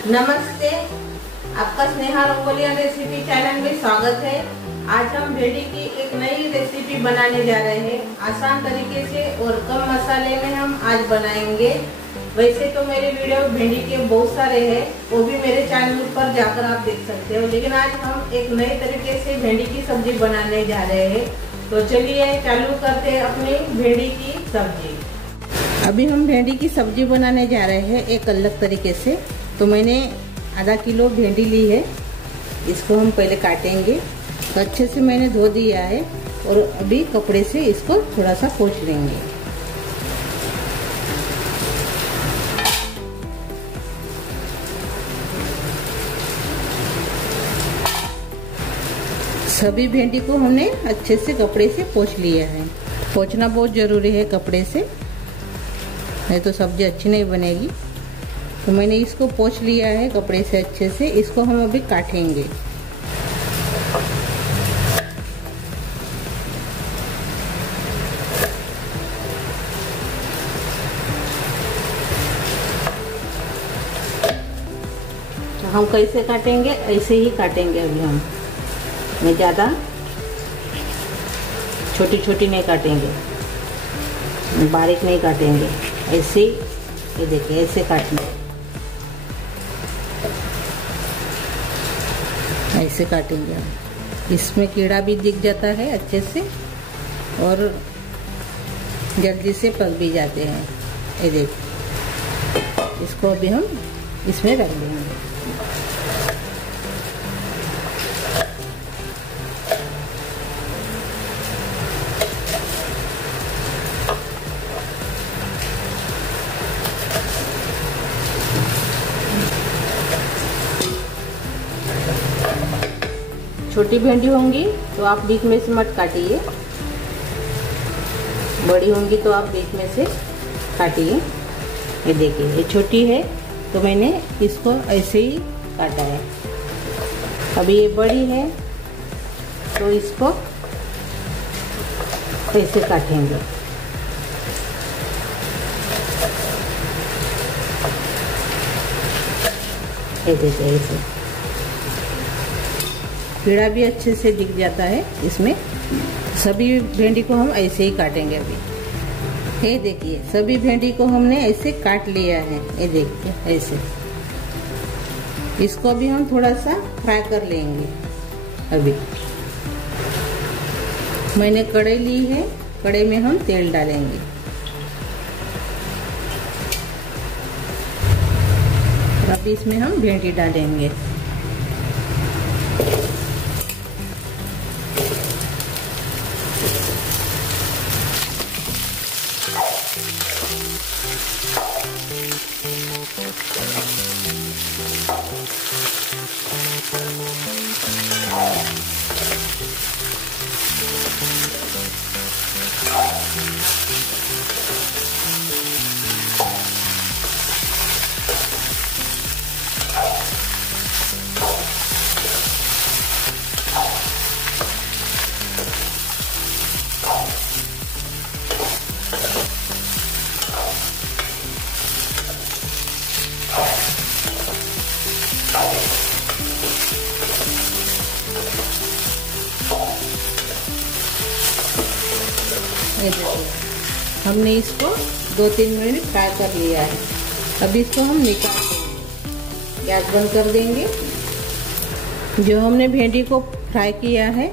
नमस्ते, आपका Sneha रंगोलिया recipe channel में स्वागत है। आज हम भिंडी की एक नई रेसिपी बनाने जा रहे हैं। आसान तरीके से और कम मसाले में हम आज बनाएंगे। वैसे तो मेरे वीडियो भिंडी के बहुत सारे हैं, वो भी मेरे चैनल पर जाकर आप देख सकते हो, लेकिन आज हम एक नए तरीके से भिंडी की सब्जी बनाने जा रहे हैं। तो चलिए चालू करते हैं अपनी भिंडी की सब्जी। अभी हम भिंडी की सब्जी बनाने जा रहे हैं एक अलग तरीके से। तो मैंने आधा किलो भिंडी ली है, इसको हम पहले काटेंगे। तो अच्छे से मैंने धो दिया है और अभी कपड़े से इसको थोड़ा सा पोंछ लेंगे। सभी भिंडी को हमने अच्छे से कपड़े से पोंछ लिया है। पोंछना बहुत ज़रूरी है कपड़े से, नहीं तो सब्जी अच्छी नहीं बनेगी। तो मैंने इसको पोंछ लिया है कपड़े से अच्छे से। इसको हम अभी काटेंगे। तो हम कैसे काटेंगे, ऐसे ही काटेंगे। अभी हम मैं ज़्यादा छोटी छोटी नहीं काटेंगे, बारीक नहीं काटेंगे। ऐसे ये देखिए, ऐसे काटना, ऐसे काटेंगे हम। इसमें कीड़ा भी दिख जाता है अच्छे से और जल्दी से पक भी जाते हैं। ये देखिए, इसको अभी हम इसमें रख देंगे। छोटी भिंडी होंगी तो आप बीच में से मत काटिए, बड़ी होंगी तो आप बीच में से काटिए। ये देखिए, ये छोटी है तो मैंने इसको ऐसे ही काटा है। अभी ये बड़ी है तो इसको ऐसे काटेंगे। ये देखिए, ऐसे कीड़ा भी अच्छे से दिख जाता है इसमें। सभी भिंडी को हम ऐसे ही काटेंगे अभी। ये देखिए, सभी भिंडी को हमने ऐसे काट लिया है। ये देखिए, ऐसे इसको भी हम थोड़ा सा फ्राई कर लेंगे। अभी मैंने कढ़ाई ली है, कढ़ाई में हम तेल डालेंगे। अभी इसमें हम भिंडी डालेंगे। हमने इसको 2-3 मिनट फ्राई कर लिया है। अभी इसको हम निकाल देंगे, गैस बंद कर देंगे। जो हमने भिंडी को फ्राई किया है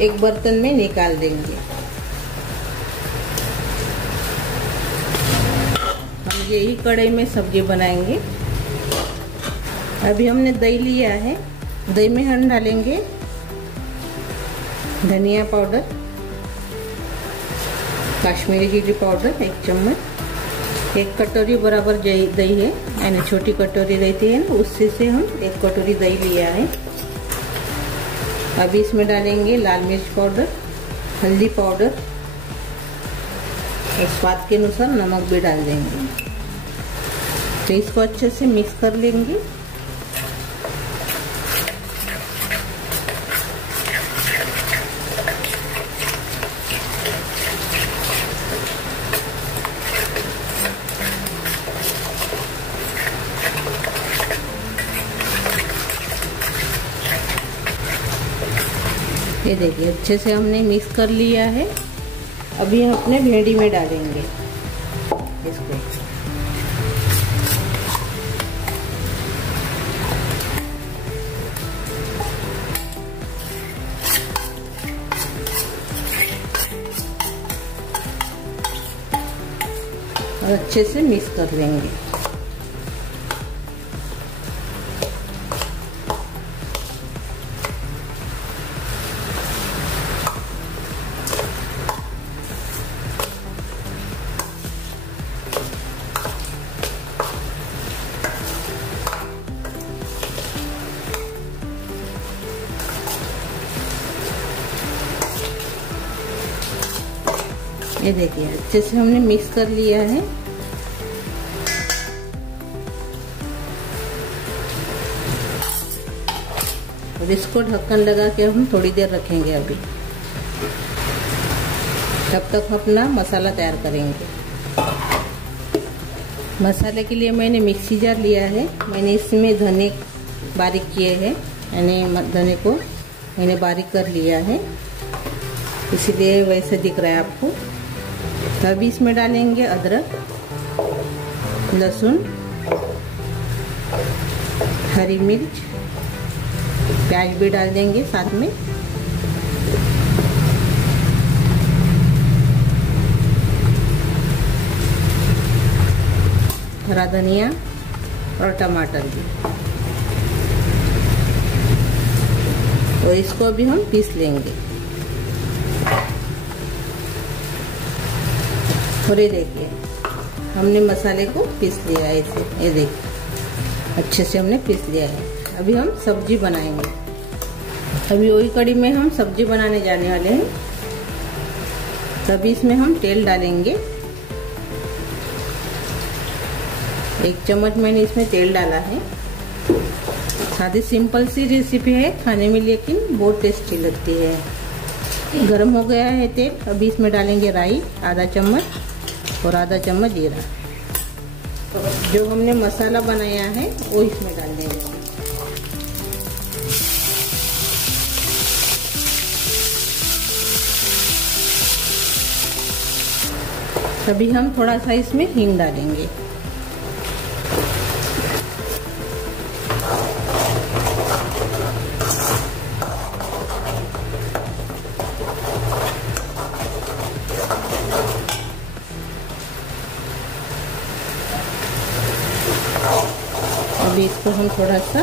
एक बर्तन में निकाल देंगे। हम यही कढ़ाई में सब्जी बनाएंगे। अभी हमने दही लिया है, दही में हम डालेंगे धनिया पाउडर, कश्मीरी चिली पाउडर 1 चम्मच, 1 कटोरी बराबर दही है, यानी छोटी कटोरी रहती है ना, उससे से हम 1 कटोरी दही लिया है। अभी इसमें डालेंगे लाल मिर्च पाउडर, हल्दी पाउडर और स्वाद के अनुसार नमक भी डाल देंगे। तो इसको अच्छे से मिक्स कर लेंगे। ये देखिए अच्छे से हमने मिक्स कर लिया है। अभी हम अपने भिंडी में डालेंगे इसको। और अच्छे से मिक्स कर लेंगे। ये देखिए अच्छे से हमने मिक्स कर लिया है। और इसको ढक्कन लगा के हम थोड़ी देर रखेंगे अभी, तब तक अपना मसाला तैयार करेंगे। मसाले के लिए मैंने मिक्सी जार लिया है। मैंने इसमें धने बारीक किए हैं, यानी धने को मैंने बारीक कर लिया है, इसीलिए वैसे दिख रहा है आपको। तभी इसमें डालेंगे अदरक, लहसुन, हरी मिर्च, प्याज भी डाल देंगे साथ में। हरा धनिया और टमाटर भी। और इसको भी हम पीस लेंगे। और ये देखिए हमने मसाले को पीस लिया है इसे, ये देखिए अच्छे से हमने पीस लिया है। अभी हम सब्जी बनाएंगे। अभी वही कड़ी में हम सब्जी बनाने जाने वाले हैं। तभी इसमें हम तेल डालेंगे। 1 चम्मच मैंने इसमें तेल डाला है। सादी सिंपल सी रेसिपी है खाने में, लेकिन बहुत टेस्टी लगती है। गरम हो गया है तेल। अभी इसमें डालेंगे राई आधा चम्मच और आधा चम्मच जीरा। जो हमने मसाला बनाया है वो इसमें डाल देंगे। तभी हम थोड़ा सा इसमें हींग डालेंगे। अभी इसको हम थोड़ा सा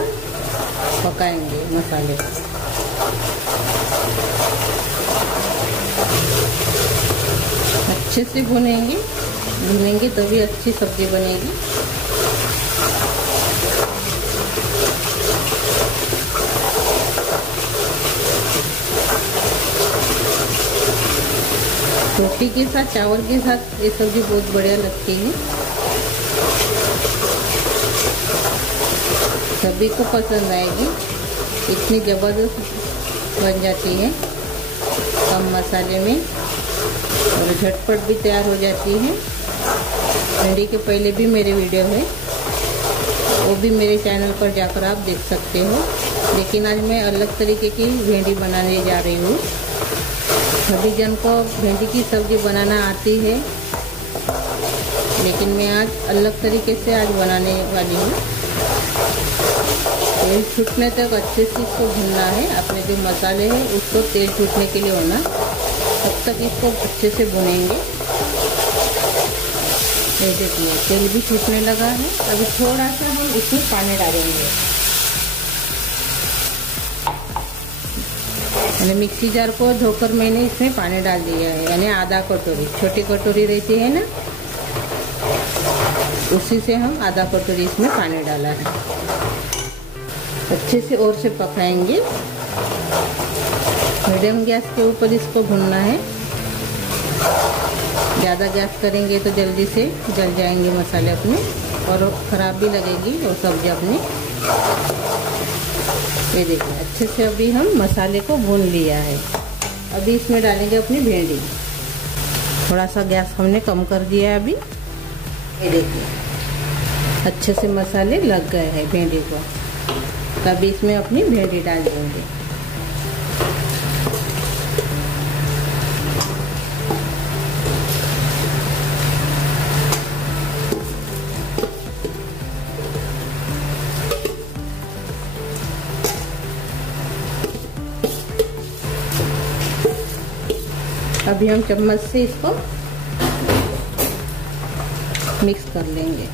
पकाएंगे मसाले को। अच्छे से भूनेंगे तभी अच्छी सब्जी बनेगी। रोटी के साथ, चावल के साथ ये सब्जी बहुत बढ़िया लगती है। सभी को पसंद आएगी। इतनी ज़बरदस्त बन जाती है कम मसाले में और झटपट भी तैयार हो जाती है। भिंडी के पहले भी मेरे वीडियो है, वो भी मेरे चैनल पर जाकर आप देख सकते हो। लेकिन आज मैं अलग तरीके की भिंडी बनाने जा रही हूँ। सभी जन को भिंडी की सब्ज़ी बनाना आती है, लेकिन मैं आज अलग तरीके से आज बनाने वाली हूँ। तेल छूटने तक अच्छे से इसको भूनना है। अपने जो मसाले हैं उसको तेल छूटने के लिए होना, तब तक इसको अच्छे से भुनेंगे। ये देखिए तेल भी छूटने लगा है। अभी थोड़ा सा हम इसमें पानी डालेंगे। मैंने मिक्सी जार को धोकर मैंने इसमें पानी डाल दिया है, यानी आधा कटोरी। छोटी कटोरी रहती है ना, उसी से हम आधा कटोरी इसमें पानी डाला है। अच्छे से और से पकाएंगे। मीडियम गैस के ऊपर इसको भूनना है। ज़्यादा गैस करेंगे तो जल्दी से जल जाएंगे मसाले अपने और ख़राब भी लगेगी और सब्जी अपनी। ये देखिए अच्छे से अभी हम मसाले को भून लिया है। अभी इसमें डालेंगे अपनी भिंडी। थोड़ा सा गैस हमने कम कर दिया है अभी। ये देखिए अच्छे से मसाले लग गए हैं भिंडी को। तभी इसमें अपनी भिंडी डाल देंगे। अभी हम चम्मच से इसको मिक्स कर लेंगे।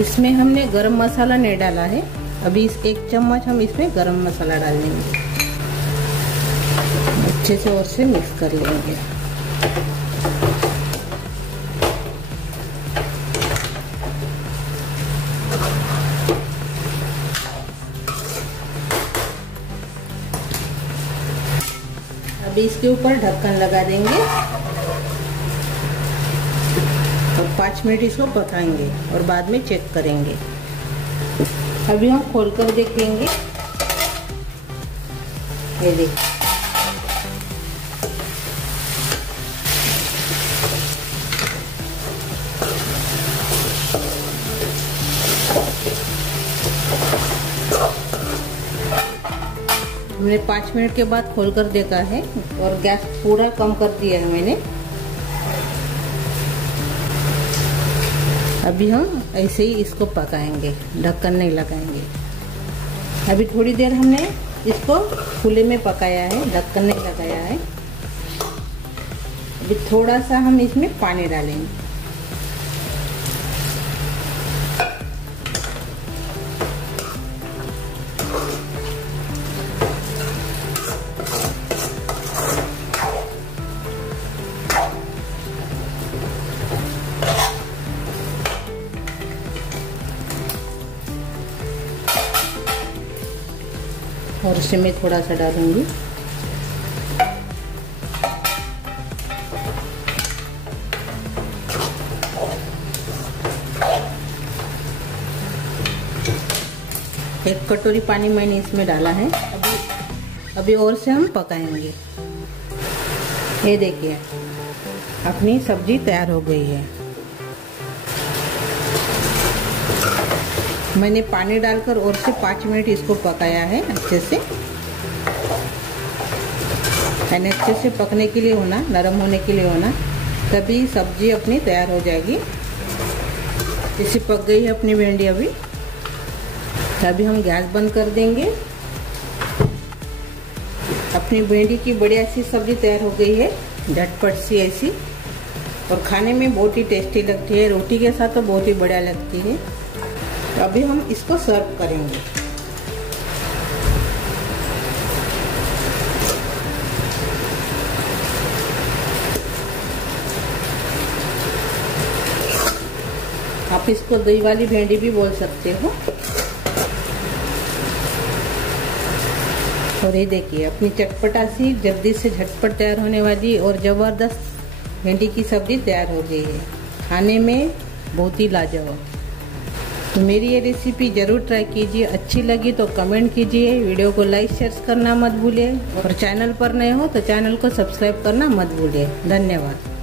इसमें हमने गरम मसाला नहीं डाला है। अभी इस 1 चम्मच हम इसमें गरम मसाला डाल देंगे। अच्छे से और से मिक्स कर लेंगे। अभी इसके ऊपर ढक्कन लगा देंगे और 5 मिनट इसको पकाएंगे और बाद में चेक करेंगे। अभी हम खोलकर देखेंगे। ये देखिए, हमने 5 मिनट के बाद खोलकर देखा है और गैस पूरा कम कर दिया है मैंने। अभी हम ऐसे ही इसको पकाएंगे, ढक्कन नहीं लगाएंगे। अभी थोड़ी देर हमने इसको खुले में पकाया है, ढक्कन नहीं लगाया है। अभी थोड़ा सा हम इसमें पानी डालेंगे। और इसमें मैं थोड़ा सा डालूंगी। एक कटोरी पानी मैंने इसमें डाला है। अभी और से हम पकाएंगे। ये देखिए, अपनी सब्जी तैयार हो गई है। मैंने पानी डालकर और से 5 मिनट इसको पकाया है अच्छे से। यानी अच्छे से पकने के लिए होना, नरम होने के लिए होना, तभी सब्जी अपनी तैयार हो जाएगी। इसी पक गई है अपनी भिंडी। अभी हम गैस बंद कर देंगे। अपनी भिंडी की बढ़िया सी सब्जी तैयार हो गई है, झटपट सी ऐसी, और खाने में बहुत ही टेस्टी लगती है। रोटी के साथ तो बहुत ही बढ़िया लगती है। अभी हम इसको सर्व करेंगे। आप इसको दही वाली भिंडी भी बोल सकते हो। और ये देखिए, अपनी चटपटा सी जल्दी से झटपट तैयार होने वाली और ज़बरदस्त भिंडी की सब्जी तैयार हो गई है। खाने में बहुत ही लाजवाब। तो मेरी ये रेसिपी ज़रूर ट्राई कीजिए। अच्छी लगी तो कमेंट कीजिए, वीडियो को लाइक शेयर करना मत भूलिए, और चैनल पर नए हो तो चैनल को सब्सक्राइब करना मत भूलिए। धन्यवाद।